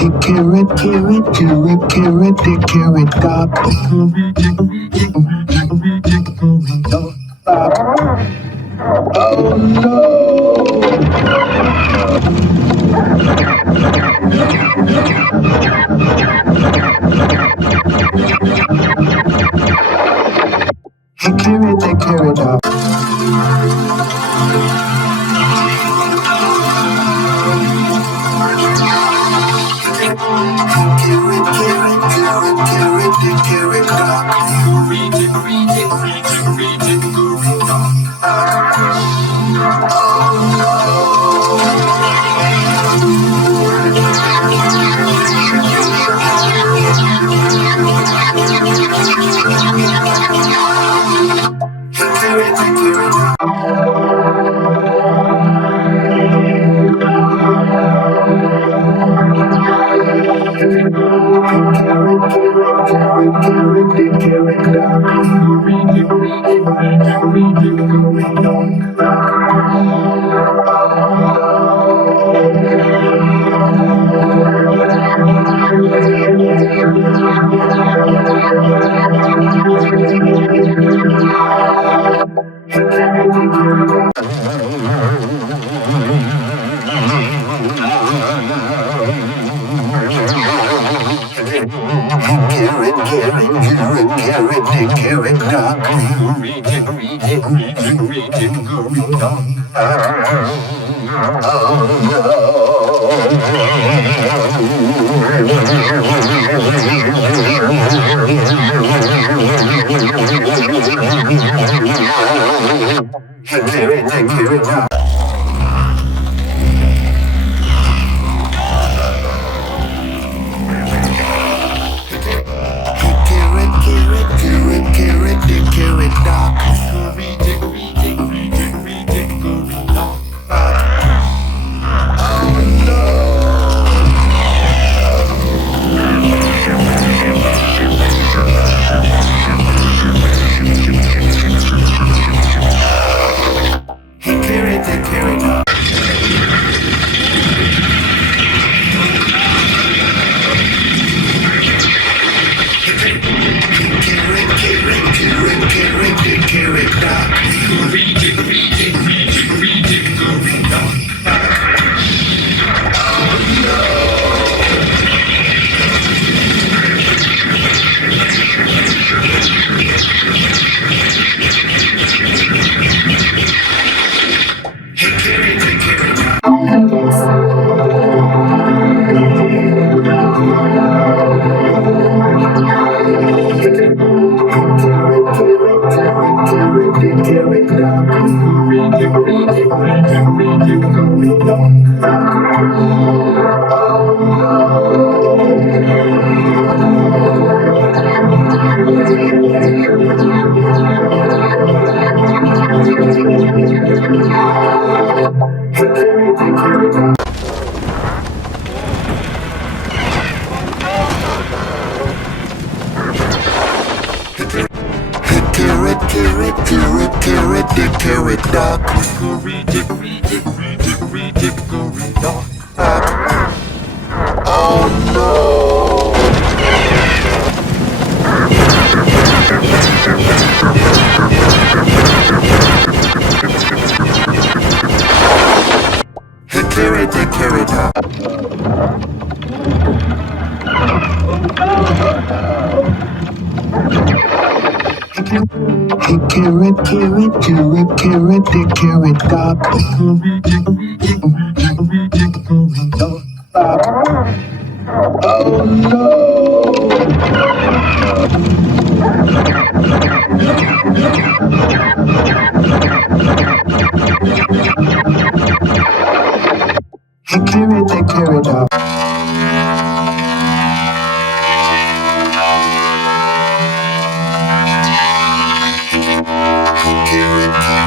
Hickory, carrot, carrot, carrot, Dickory, dock. Hickory, dickory, dickory, dickory, dickory, dock. Oh no! Hickory, dickory, dock. Hickory, carrot, carrot, carrot, Dickory, dock. Hickory, dickory, dickory, dickory, dickory, dock. Oh no! Hickory, dickory, dock. Carrot, carrot, carrot, carrot, Dickory, dock. Hickory, dickory, dickory, dickory, dickory, dock. Oh no! Hickory, dickory, dock. Dickory, dock. Hickory, dickory, dickory, dickory, dickory, dock. Oh no! Hickory, dickory, dock. Dickory, dock. Hickory, dickory, dickory, dickory, dickory, dock. Oh no! Hickory, dickory, dock. Dickory, dock. Hickory, dickory, dickory, dickory, dickory, dock. Oh no! Hickory, dickory, dock. Carrot, carrot, carrot, carrot, Dickory, dock. Hickory, dickory, dickory, dickory, dickory, dock. Oh no! Hickory, dickory, dock. Hickory, carrot, carrot, carrot, Dickory, dock. Hickory, dickory, dickory, dickory, dickory, dock. Oh no! Hickory, dickory, dock. Hickory,